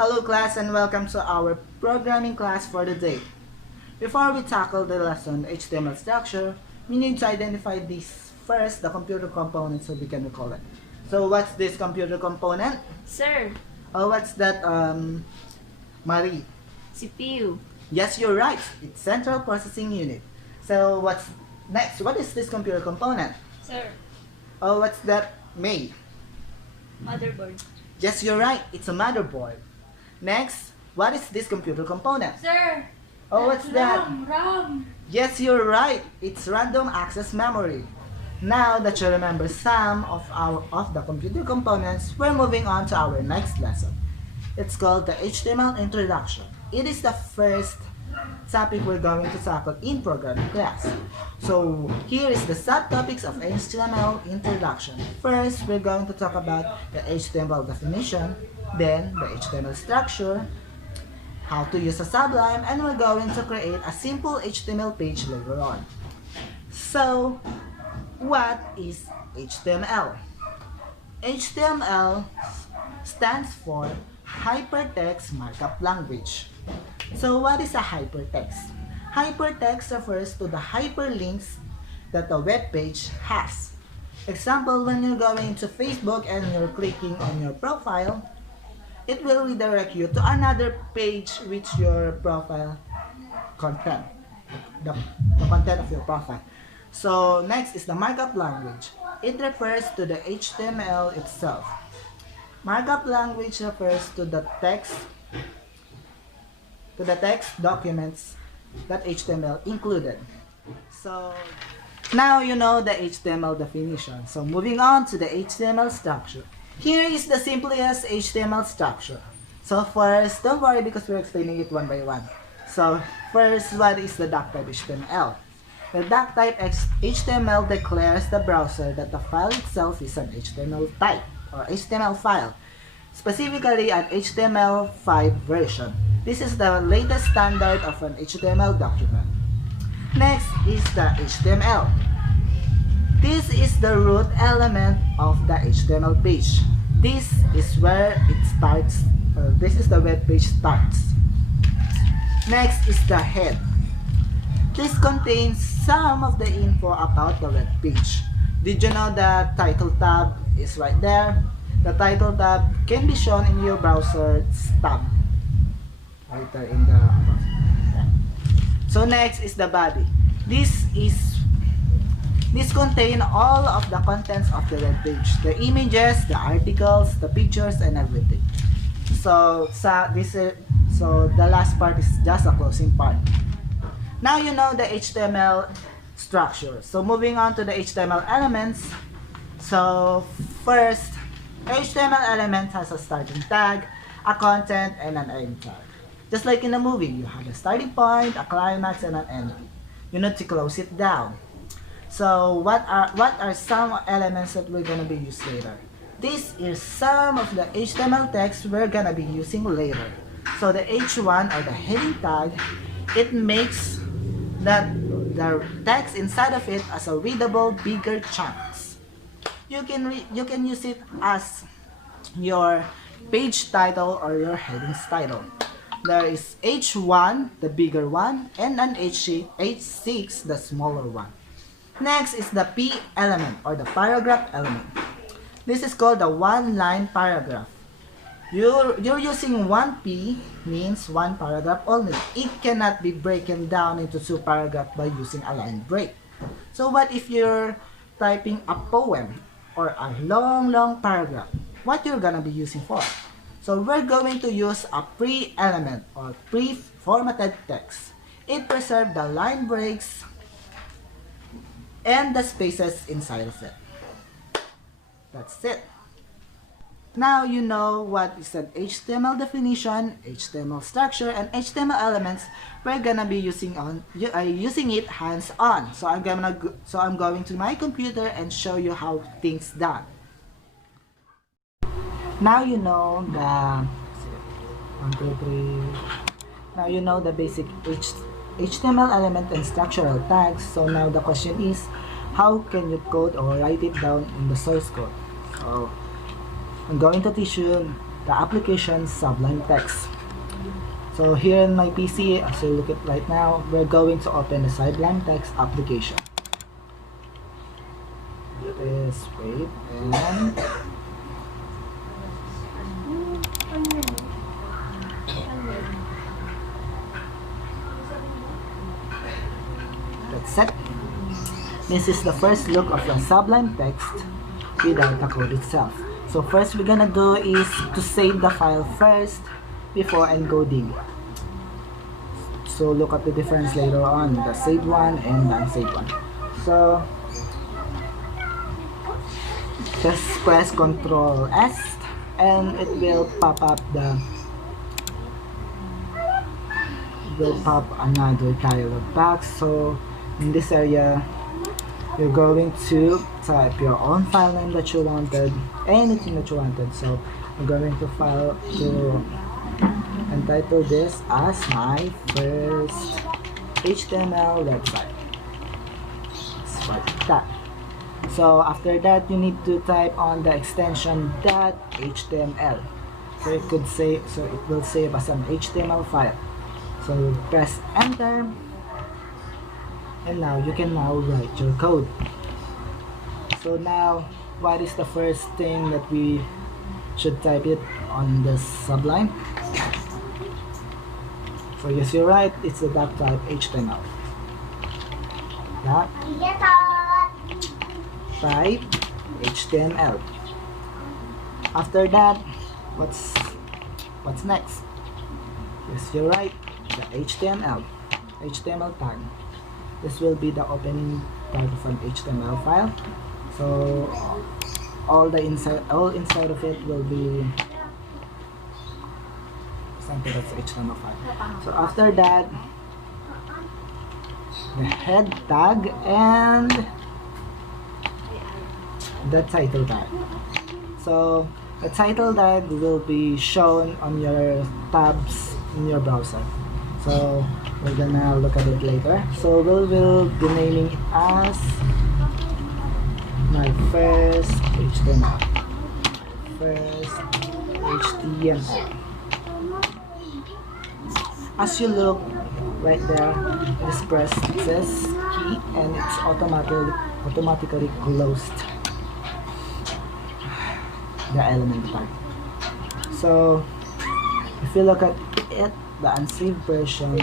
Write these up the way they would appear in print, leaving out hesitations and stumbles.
Hello class and welcome to our programming class for the day. Before we tackle the lesson HTML structure, we need to identify this first, the computer component, so we can recall it. So what's this computer component? Sir, Oh, what's that, Marie? CPU. Yes, you're right. It's Central Processing Unit. So what's next? What is this computer component? Sir, Oh, what's that, May? motherboard. Yes, you're right. It's a motherboard. Next, what is this computer component? Sir, Oh, what's that? RAM. Yes, you're right. It's random access memory. Now that you remember some of the computer components, we're moving on to our next lesson. It's called the HTML introduction. It is the first topic we're going to tackle in programming class. So here is the subtopics of HTML introduction. First, we're going to talk about the HTML definition, then the HTML structure, how to use a sublime, and we're going to create a simple HTML page later on. So, what is HTML? HTML stands for Hypertext Markup Language. So, what is a hypertext? Hypertext refers to the hyperlinks that a web page has. Example, when you're going to Facebook and you're clicking on your profile, it will redirect you to another page with your profile content, the content of your profile. So next is the markup language. It refers to the HTML itself. Markup language refers to the text documents that HTML included. So now you know the HTML definition. So moving on to the HTML structure. Here is the simplest HTML structure. So first, don't worry because we're explaining it one by one. So first, what is the doc type HTML? The doc type HTML declares the browser that the file itself is an HTML type or HTML file, specifically an HTML5 version. This is the latest standard of an HTML document. Next is the HTML. This is the root element of the HTML page. This is where it starts. This is the web page starts. Next is the head. This contains some of the info about the web page. Did you know the title tab is right there? The title tab can be shown in your browser's tab. Right there in the browser. So next is the body. This contains all of the contents of the web page. The images, the articles, the pictures, and everything. So the last part is just a closing part. Now you know the HTML structure. So moving on to the HTML elements. So first, HTML element has a starting tag, a content, and an end tag. Just like in a movie, you have a starting point, a climax, and an ending. You need to close it down. So what are some elements that we're gonna be using later? This is some of the HTML text we're gonna be using later. So the H1 or the heading tag, it makes the text inside of it as a readable bigger chunks. You can use it as your page title or your headings title. There is H1, the bigger one, and an H6, the smaller one. Next is the P element or the paragraph element. This is called the one-line paragraph. You're using one P means one paragraph only. It cannot be broken down into two paragraphs by using a line break. So what if you're typing a poem or a long paragraph? What you're gonna be using for? So we're going to use a pre element or pre-formatted text. It preserves the line breaks and the spaces inside of it. That's it. Now you know what is an HTML definition, HTML structure, and HTML elements. We're gonna be using it hands-on. So I'm going to my computer and show you how things done. Now you know the Now you know the basic HTML element and structural tags. So now the question is, how can you code or write it down in the source code? So I'm going to teach you the application Sublime Text. So here in my PC, as you look at right now, we're going to open the Sublime Text application. This wait and that's it. This is the first look of the Sublime Text without the code itself. So first we're gonna do is to save the file first before encoding. So look at the difference later on, the saved one and the unsaved one. So just press Ctrl S and it will pop up another dialog box. So in this area you're going to type your own file name that you wanted, anything that you wanted. So I'm going to entitle this as my first HTML website. It's like that. So after that you need to type on the extension .html. So it will save as an HTML file. So press enter. And now you can write your code. So now, what is the first thing that we should type it on the Sublime? So yes, you're right, it's the type HTML. Type HTML. After that, what's next? Yes, you're right, the HTML tag. This will be the opening tag of an HTML file. So all inside of it will be something that's HTML file. So after that, the head tag and the title tag. So the title tag will be shown on your tabs in your browser. So we're gonna look at it later. So we will be naming it as my first HTML. As you look right there, this press says key and it's automatically closed the element tag. So if you look at it, the unsaved version,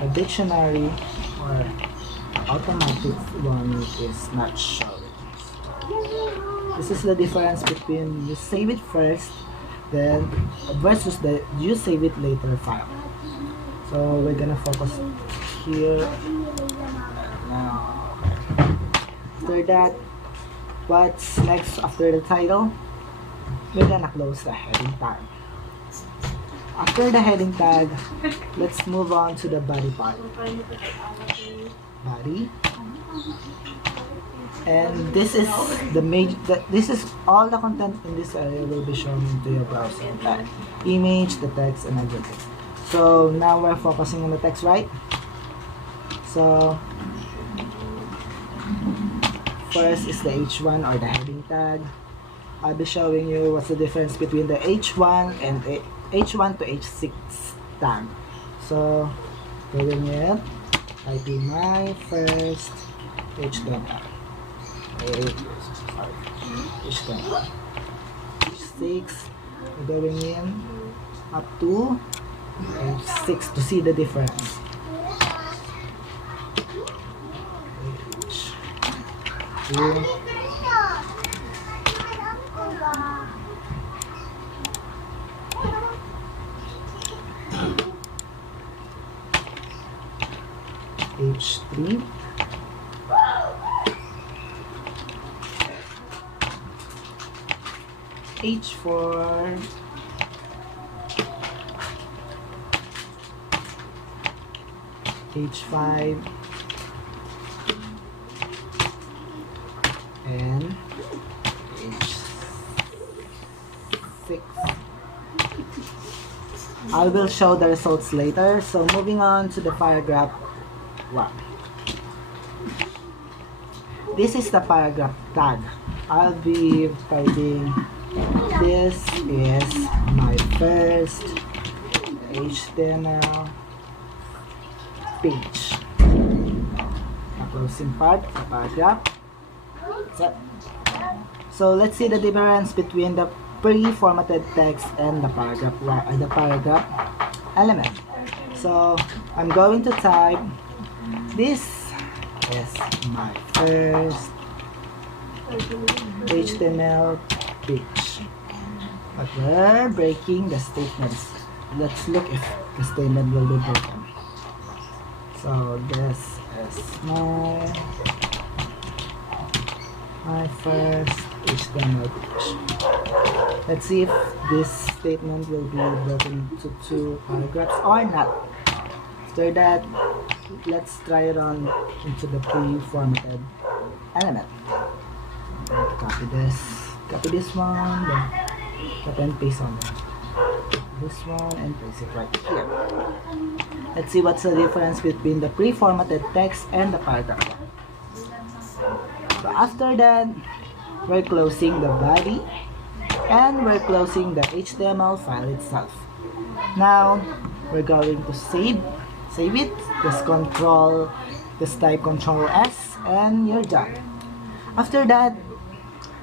the dictionary or automatic one is not showing. This is the difference between you save it first then versus the you save it later file. So we're gonna focus here now. After that, what's next after the title? We're gonna close the heading tag. After the heading tag, let's move on to the body part. Body. And this is this is all the content in this area will be shown into your browser. The image, the text, and everything. So now we're focusing on the text, right? So first is the H1 or the heading tag. I'll be showing you what's the difference between the H1 and H1 to H6 tag. So doing it, typing my first HTML. HTML. H6, going in up to H6 to see the difference. H2. H3, H4, H5, and H6. I will show the results later. So moving on to the paragraph 1. This is the paragraph tag. I'll be typing, this is my first HTML page. The closing part, the paragraph. That's it. So let's see the difference between the pre-formatted text and the paragraph element. So I'm going to type, this is my first HTML page. But we're breaking the statements. Let's look if the statement will be broken. So this is my first HTML page. Let's see if this statement will be broken into 2 paragraphs or not. After that, let's try it on into the pre-formatted element. Copy this one, then copy and paste on this one and place it right here. Let's see what's the difference between the pre-formatted text and the paragraph. So after that, we're closing the body and we're closing the HTML file itself. Now we're going to save it. Just type Control S and you're done. After that,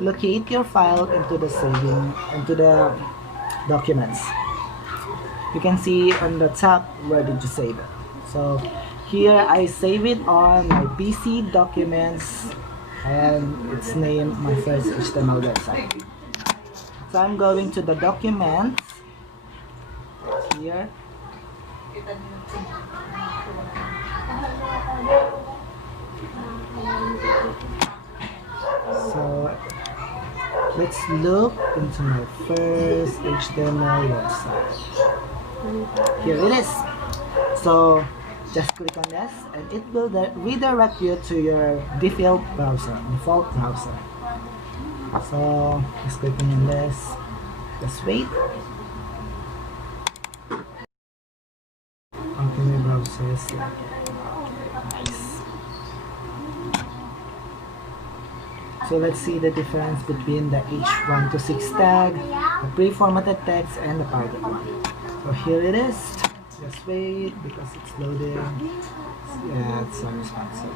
locate your file into the documents. You can see on the top where did you save it. So here I save it on my PC documents and it's named my first HTML website. So I'm going to the documents here. So let's look into my first HTML website. Here it is. So just click on this and it will redirect you to your default browser. So just clicking on this. Just wait. Open my browsers. Nice. So let's see the difference between the H1 to 6 tag, the pre-formatted text, and the paragraph one. So here it is. Just wait because it's loading. Yeah, it's unresponsive.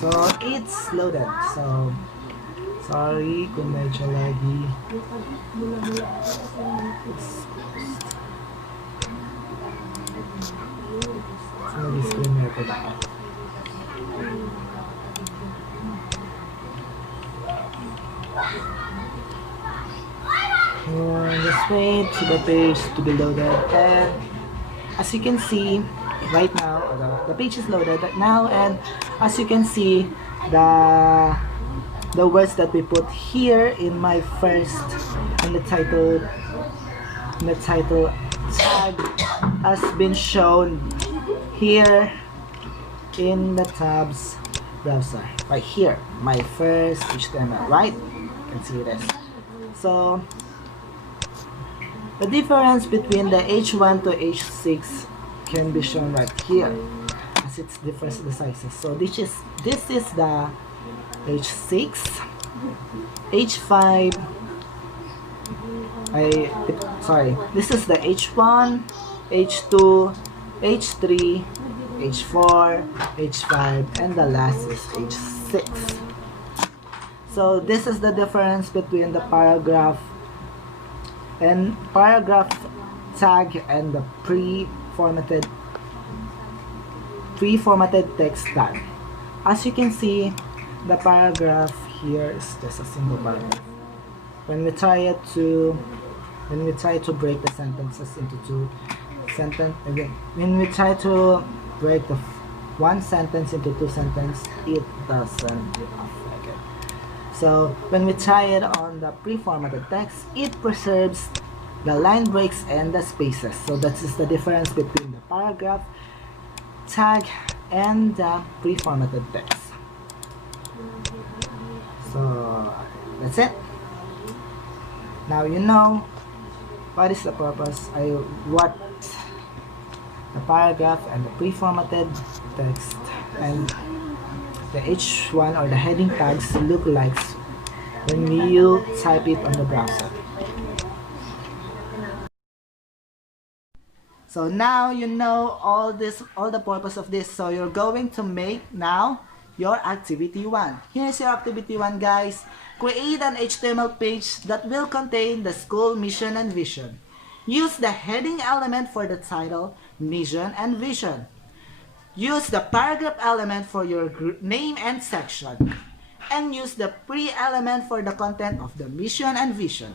So it's loaded. So sorry kung medyo laggy. So this screen record ako. Just wait for the page to be loaded, and as you can see right now, the page is loaded right now, and as you can see, the words that we put here in my first in the title tag has been shown here in the tabs browser right here, my first HTML, right? You can see this. So the difference between the H1 to H6 can be shown right here as it differs the sizes. So this is the H6, H5. This is the H1, H2, H3, H4, H5, and the last is H6. So this is the difference between the paragraph tag and the pre-formatted text tag. As you can see, the paragraph here is just a single paragraph. When we try to break the sentences into when we try to break the one sentence into 2 sentences, it doesn't affect it. So when we try it on the pre-formatted text, it preserves the line breaks and the spaces. So that is the difference between the paragraph tag and the pre-formatted text. So that's it. Now you know what is the purpose, what the paragraph and the pre-formatted text and the H1 or the heading tags look like when you type it on the browser. So now you know all the purpose of this. So you're going to make now your activity 1. Here's your activity 1, guys. Create an HTML page that will contain the school mission and vision. Use the heading element for the title, mission, and vision. Use the paragraph element for your name and section. And use the pre-element for the content of the mission and vision.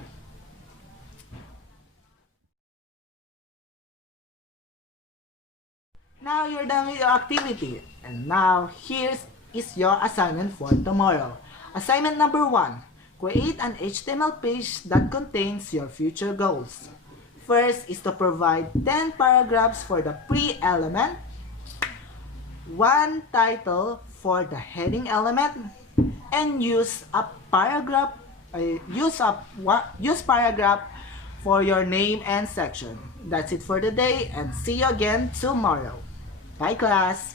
Now you're done with your activity. And now here is your assignment for tomorrow. Assignment number 1. Create an HTML page that contains your future goals. First is to provide 10 paragraphs for the pre-element, 1 title for the heading element, and use paragraph for your name and section. That's it for today, and see you again tomorrow. Bye, class!